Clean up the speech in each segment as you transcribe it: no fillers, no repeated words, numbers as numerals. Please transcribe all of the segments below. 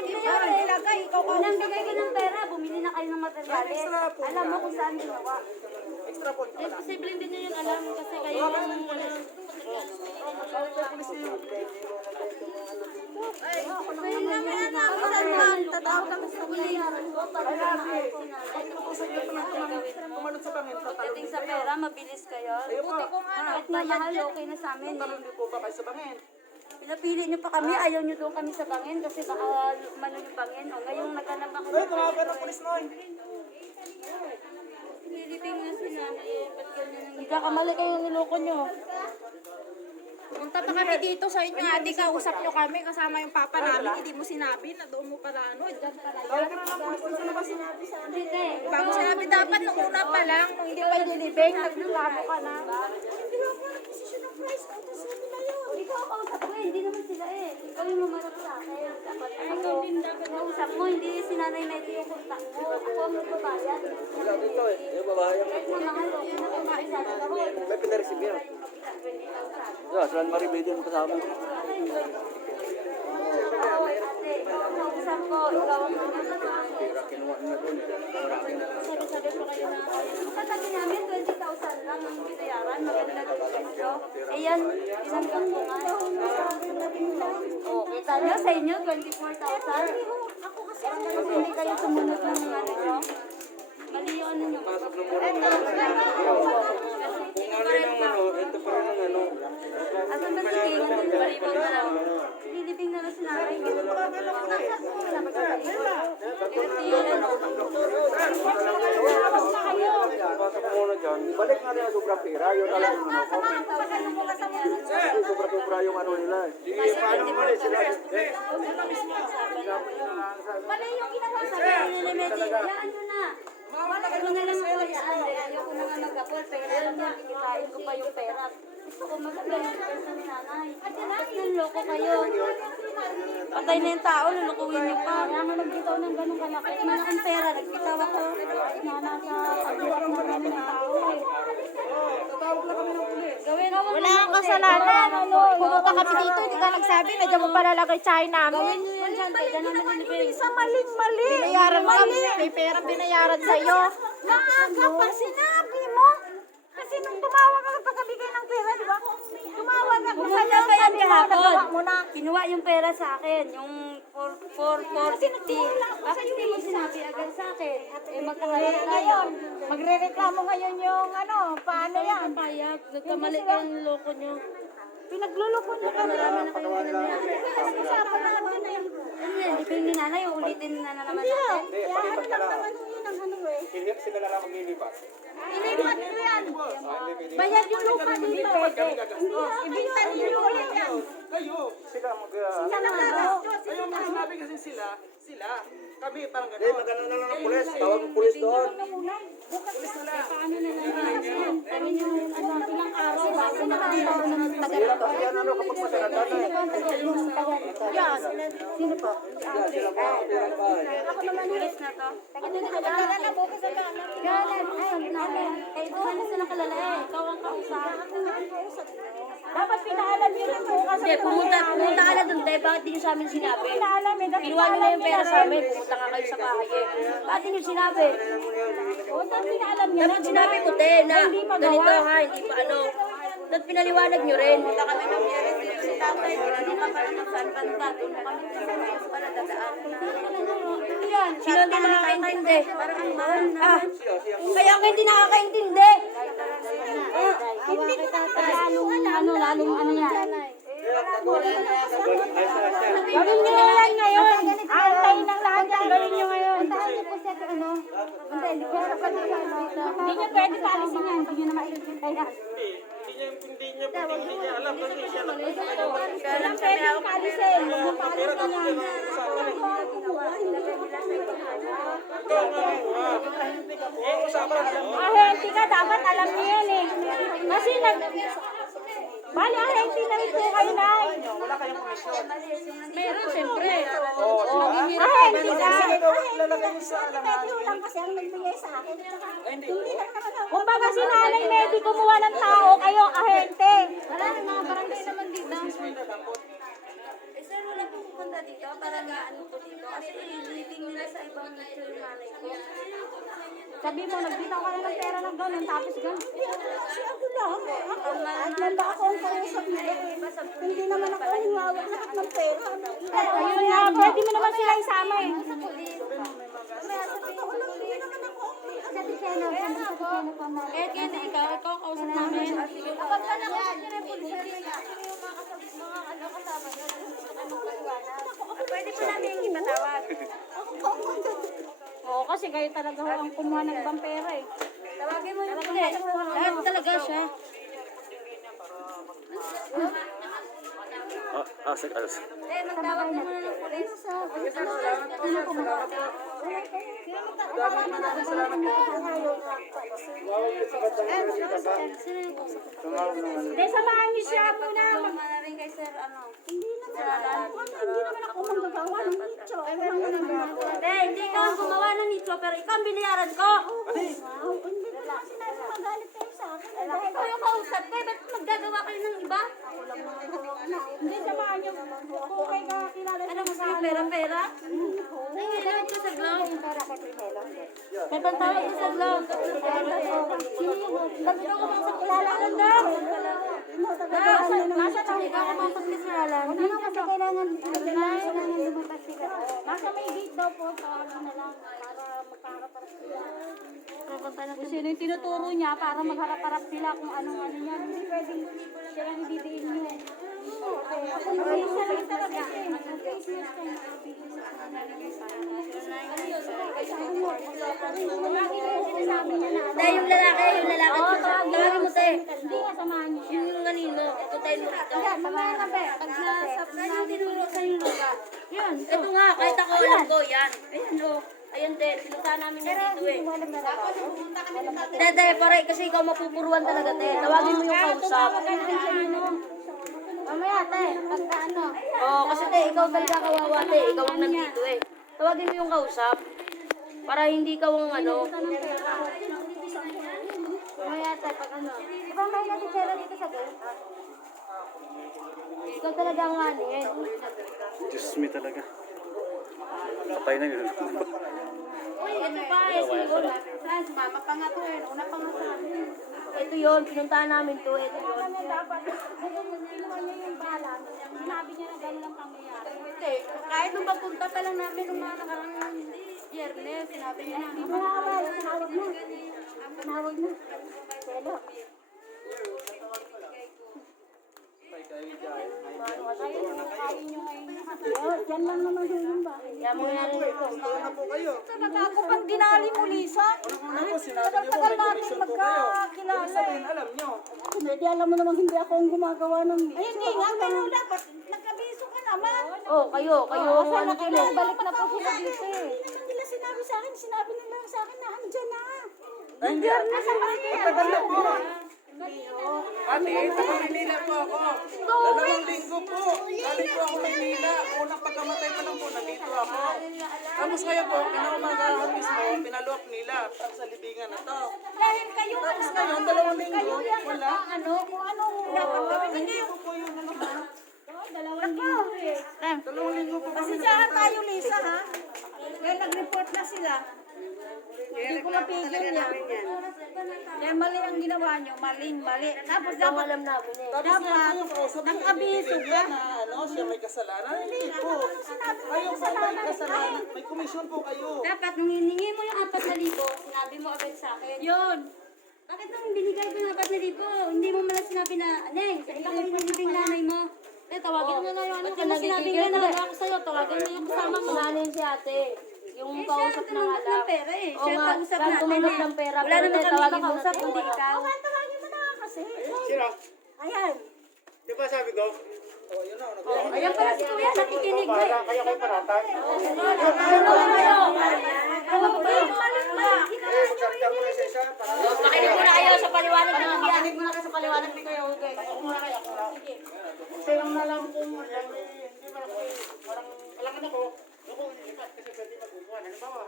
Unang bigay ko ng pera, bumili na kayo ng materyales. Alam mo kung saan ginawa. Extra po. Eh, posibleng din nyo yun alam kasi kayo yung Pwede namin anak, saan tatawag kami sa bayaran ko para Tumalon sa bangin. pagdating sa pera, mabilis kayo. Buti ko nga, kahit na mahal, okay na sa amin. Talon din po ba kayo sa bangin? Pinapili niyo pa kami, ayaw niyo doon kami sa bangin kasi baka umano yung bangin. O ngayong naghanap ako Ay, tumawagan ng pulis noon. nilibing na si nanay. Ba't ganyan ang Nagkakamali kayo yung niloko nyo. Punta pa kami dito sa inyo, ate, kausap nyo kami kasama yung papa namin. Hindi mo sinabi na doon mo pala ano, dyan pala yan. Tawag ka na ng pulis sa labas. Hindi, Bago sinabi dapat nung una pa lang, nung hindi pa nilibing, nagreklamo ka na. ikaw ang kausap ko, hindi naman sila eh. Ikaw yung mamarap sa akin. Dapat ikaw kausap mo, hindi si Nanay Medyo yung kontak mo. Ako ang magbabayad. Ikaw dito eh. Yung babae. Kahit na mga loko na kumain sa akin ako. May pinareceive yan. Yeah, saan maribidin mo kasama? Oo, ate, ikaw ang kausap ko. Ikaw ang Kinuha na doon eh. Marami na. sabi ko kayo na. Katabi namin, 20,000 lang ang binayaran. Maganda doon peso. Eh yan, tinanggap ko nga. Oh, kita nyo sa inyo, 24,000. Kasi hindi kayo sumunod ng ano nyo. Mali yung ano nyo. Kung ano yung ano, ito pa rin ang ano. Asan ba si King? Palibang na lang. Nilibing na lang si nanay. Pasok mo muna dyan. Balik na rin ang sobrang pera. Yun na lang yung ano. Sobra-sobra yung ano nila. Sige, paano mo rin sila? Mali yung ginawa sa akin. Yaan nyo na. Ano na lang po yaan. Ayoko na nga mag-apol. Pera niya. Kikitain ko pa yung pera. Gusto ko mag-apol yung pera ni nanay. Ba't naloko kayo? Patay na yung tao, lulukuhin niyo pa. Kaya nga nagbitaw ng ganun kalaki. Malaking pera, nagbitaw ako. Na nasa pag-iwak na kami ng tao eh. Tatawag lang kami ng pulis. Gawin mo Wala kang kasalanan. Pumunta kami dito, hindi ka nagsabi na dyan mo palalagay tsahe namin. Gawin nyo yan dyan, kaya dyan naman nilibing. Sa maling-mali. Binayaran mo kami. May perang binayaran sa'yo. Maaga pa, sinabi mo. Kasi nung tumawag ako pagkabigay ng pera, di ba? Tumawag ako Pumunta sa'yo. pa yan Sabi mo, nagawa kahapon. mo na. Kinuha yung pera sa akin, yung 450. Bakit hindi mo sinabi agad sa akin? Eh magkakaroon na Ngayon, magre-reklamo ngayon yung ano, paano yan? Payag, nagkamali kayo yung niloko nyo. Pinagluloko niyo kami. Ano yan, libing ni nanay, ulitin na naman natin. Palipat ka lang. Sila na lang maglilipat. Ilipat niyo yan. Bayad yung lupa dito. Ibinta niyo ulit yan. Kayo, sila mag... Ayaw mo sinabi kasi sila. Kami parang gano'n. Eh, magkano na lang ng pulis. Tawag ng pulis doon. Pulis na lang. Paano na lang yan? Kami yung ano, ilang araw bago nakakatawa ng tagal Sila kasi yan ano kapag masaratan na eh. Yan. Sino po? Sila pa, pirang bahay. Ako naman ulit na to. Ano na kalala na bukas sa kanan. Galan. Ay, nanay. Kaya ito na silang kalala eh. Ikaw ang kausap. Dapat pinaalam niyo rin bukas. Hindi, pumunta ka na doon. Dahil bakit di nyo sa amin sinabi? Pinaalam eh. Dapat Kinuha nyo na yung pera sa amin. Pumunta nga kayo sa bahay eh. Bakit di nyo sinabi? dapat pinaalam niyo. Dapat sinabi ko din na ganito ha, hindi pa ano. Dapat pinaliwanag nyo rin. Punta kami ng meron dito si tatay. Hindi pa pala ng San Banta. Doon pa kami sa San pala dadaan. Sino hindi nakakaintindi? Kaya ako hindi nakakaintindi. Hindi ko lalong ano yan. Gawin niyo yan ngayon. Antayin ng lahat yan. Gawin niyo ngayon. Hindi niyo pwede paalisin yan. Hindi niyo na maikintay yan. Hindi niya alam kasi siya lang. Walang pwede paalisin. Pero dapat yun ang usapan eh. Ikaw nga yung usapan mo. Ahente ka, dapat alam niyo yan eh. Kasi bali, ahente na rin po kayo na. Wala kayong komisyon. Meron, siyempre. Ahente ka. Lalagay mo sa alaman. Kung baga si Nanay Medi kumuha ng tao, kayo ahente. Wala nang mga barangay naman dito. Eh sir, wala pong pupunta dito. dito para maano ko dito. Kasi living nila sa ibang nicho yung nanay ko. Sabi mo, nagbitaw ka na ng pera ng gano'n, tapos gano'n. Kasi ako lang. At nanda ako ang kausap nila. Hindi naman ako humawak lahat ng pera. Ayun nga, pwede mo naman sila isama eh. Sabi siya na, Kahit ganito ikaw kausap namin. kapag ka lang ako yung pulis, Pwede po namin yung ipatawag. Oo, kasi kayo talaga ho ang kumuha ng ibang pera eh. Tawagin mo yung Hindi, lahat talaga siya. Sige, alas. magtawag mo na ng pulis. Hindi, samahan niyo siya muna. Tama na rin kay Sir, ano. Hindi naman ako manggagawa ng nicho. Hindi ka ang gumawa ng nicho, pero ikaw ang binayaran ko. Hindi ko naman sinabi magalit kayo sa akin. Ikaw yung kausap ko, ba't maggagawa kayo ng iba? Hindi, samahan niyo. Kung kayo kakilala Ano gusto yung pera-pera? Nangilang ko sa glow. May pantawag ko sa vlog. Nagdito ko sa kilala ng daw. Nasa ikaw kumapas ka sa lalan. Ano kasi kailangan lumabas sila. Nasa may gate daw po sa ano na lang para magkaharap-harap sila. Kung sino yung tinuturo niya para magharap-harap sila kung anong ano niya. Hindi pwedeng siya lang ibibihin niyo. Ako naman siya lang talaga siya. Face niya siya. Dahil yung lalaki. Tawagin mo tayo. Hindi nga samahan niyo siya. Yung kanino, puntayin mo dito. Samahan ka ba? Pag saan yung tinuro sa yung lugar? Yan. Ito nga, kahit ako alam ko, yan. Ayan o. Ayan din, sinunta namin na dito eh. Dede, pare, kasi ikaw mapupuruan talaga, te. Tawagin mo yung kausap. Mamaya, te. Pagka ano. Oo, kasi te, ikaw talaga kawawa, te. Ikaw ang nandito eh. Tawagin mo yung kausap. Para hindi ka ang ano. Mamaya, te. Pag ano. Di ba may natitira dito sa gate? Ikaw talaga ang ano eh. Diyos me talaga. Patay na yun. Uy, ito pa eh. Saan? Mama pa nga to eh. Una pa nga sa amin. Ito yun, pinuntahan namin to. Ito yun. Ano dapat? Kinuha niya yung balance. Sinabi niya na gano'n ang pangyayari. Hindi. Kahit nung pagpunta pa lang namin nung mga nakarang Biyernes, sinabi niya na. Mga kabal, tinawag na. Tinawag na. Selo. Yan lang naman yung bahay. Kaya mangyari nito. na po kayo. Talaga ako pang dinali mo, Lisa. Unang-una po, sinabi niyo po may komisyon po kayo. Ibig sabihin, alam niyo. Hindi, alam mo namang hindi ako ang gumagawa ng nicho. Ay, hindi nga, pero dapat nagkabiso ka naman. Oh, kayo ang ano dun eh. Balik na po sila dito eh. Hindi nila sinabi sa akin, sinabi nila sa akin na andyan na. Ay, hindi. Matagal na po. Ate, taga Manila po ako. 2 linggo po. Galing po ako Manila. Unang pagkamatay pa lang po, nandito ako. Tapos ngayon po, kinaumagahan mismo, pinaluak nila sa libingan na to. Dahil kayo Tapos ngayon, 2 linggo, wala. ano, kung ano dapat gawin ninyo. Ito po yung ano ba? 2 linggo eh. 2 linggo po kami. Pasensyahan tayo, Lisa, ha? Ngayon nag-report na sila. Hindi ko mapigil niya. Kaya mali ang ginawa niyo, mali. Tapos Ikaw dapat, alam namin eh. Tapos nga po yung kausap niyo, nag-abiso ibibigay niya na ano, siya may kasalanan. Hindi po. Kayo po may kasalanan. May komisyon po kayo. Dapat nung hiningi mo yung 4,000, sinabi mo agad sa akin. Yun. Bakit nung binigay ko yung 4,000, hindi mo man sinabi na, Neng, sa ibang pinibing nanay mo. Eh, tawagin mo na yung ano. Ba't mo sinabi nga na, ako sa'yo, tawagin mo yung kasama mo. Sinanay si ate. Yung kausap na nga lang. Pera eh. Siya kausap natin tumanggap eh. ng pera. Wala Pero naman kami tawagin mo kausap, na kundi ikaw. tawagin mo na nga kasi. Sino? Ayan. Di ba sabi ko? Oh, yun na. Ayan pala si Kuya, nakikinig ko eh. Kaya kayo panatag? Magsalita mo na siya siya. Makinig muna kayo sa paliwanag ng Kuya. Makinig muna kayo sa paliwanag ni Kuya Ugay. Kasi ang nalam ko mo, hindi man ako parang kailangan ako. Ako, lipat kasi pwede mag-upuan. Halimbawa,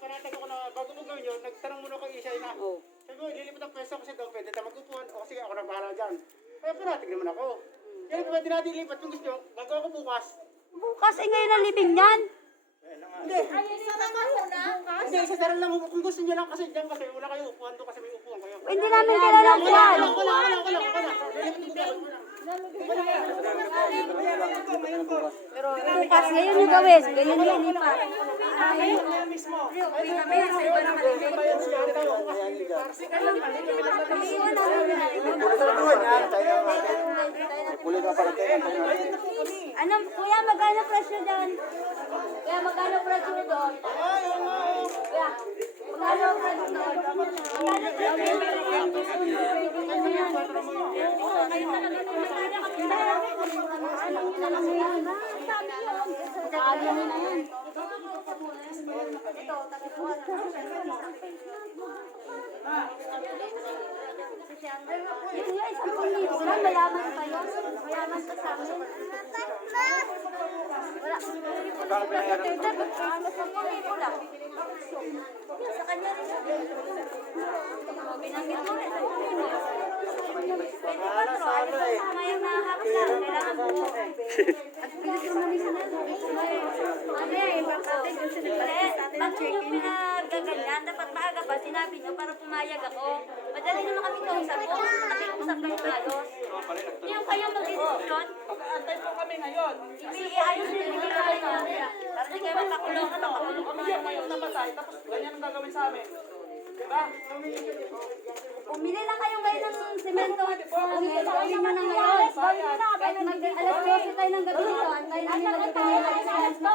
panatag ako na bago mo gawin yun, nagtanong muna kay Isay na. Sabi ko, lilipat ang pwesto kasi daw pwede tayo mag-upuan. O sige, ako na bahala dyan. Kaya panatag naman ako. Kaya pwede natin lipat kung gusto nyo. Gagawa ko bukas. Bukas eh ngayon ang libing yan. Hindi, isa lang kung gusto nyo lang kasi dyan kasi wala kayo upuan doon kasi may upuan kayo. Hindi namin kilala yan. Bukas ngayon yung gawin. Ganyan yung inipat. Ano, kuya, magkano presyo dyan? Kuya, magkano presyo doon? Kuya, magkano presyo doon? Magkano presyo Yun nga, 10,000 lang, mayaman pa yun. Mayaman pa sa amin. Wala. 10,000 lang. Sa kanya rin. Binanggit mo rin. 24, kasama yung nakakapit lang. Kailangan buo. At pinagkamalisa na. Ano eh, bakit yung pinagaganyan, dapat maaga pa, sinabi nyo para pumayag ako. Madali naman kami kausap ko. Nakikusap ng halos. Hindi yung kayo mag-desisyon. Antay po kami ngayon. Ayos din yung ginagawa niya. Para hindi kayo mapakulong na mapakulong Kami yung mayroon na patay, tapos ganyan ang gagawin sa amin. Diba? Pumili na kayo ngayon ng semento at gawin nyo na ngayon. Kahit alas 12 tayo ng gabi nito, antayin na nila dito ng alas 12.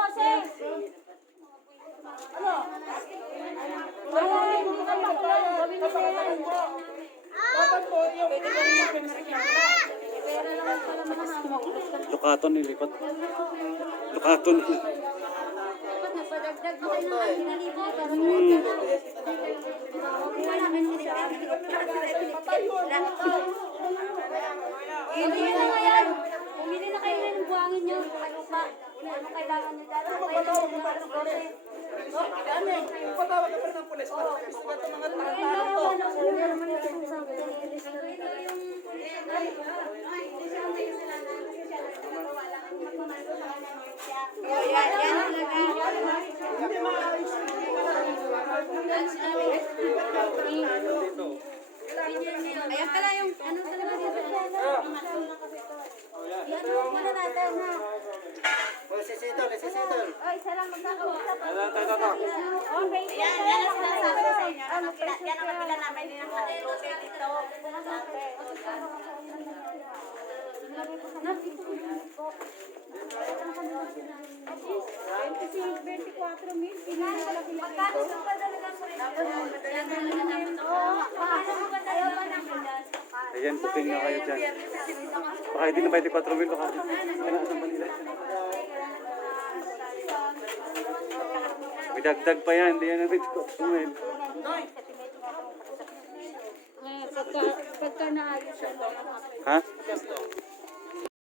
Ano? Ay, hindi ka pa gawin nyo yan. Dapat po yung pinasikyan ko na. Pera naman pala mga hamon. Lukaton nilipat. Lukaton. Dapat napadagdag mo kayo ng pinalibo para hindi wala kayo Hindi na ngayon. Pumili na kayo ng buhangin nyo. Ano pa? Ano kailangan nyo dala? Kailangan nyo alas 12. Kami, patawag ka pa ng pulis para istigat ang mga tao to. Ayan pala yung ano talaga dito. Yan muna natin na. Oh, isa lang magkakausap. Okay. Yan ang sinasabi sa inyo. Yan ang kabila namin din ang lote dito. Kasi 24,000, pinalaki lang. Magkano sa pa talaga sa rin? Ayan, puting na kayo dyan. Baka hindi na 24,000 Lukaton. Kailangan sa Manila. May dagdag pa yan, hindi yan ang 24,000. Pagka naayos siya. Ha?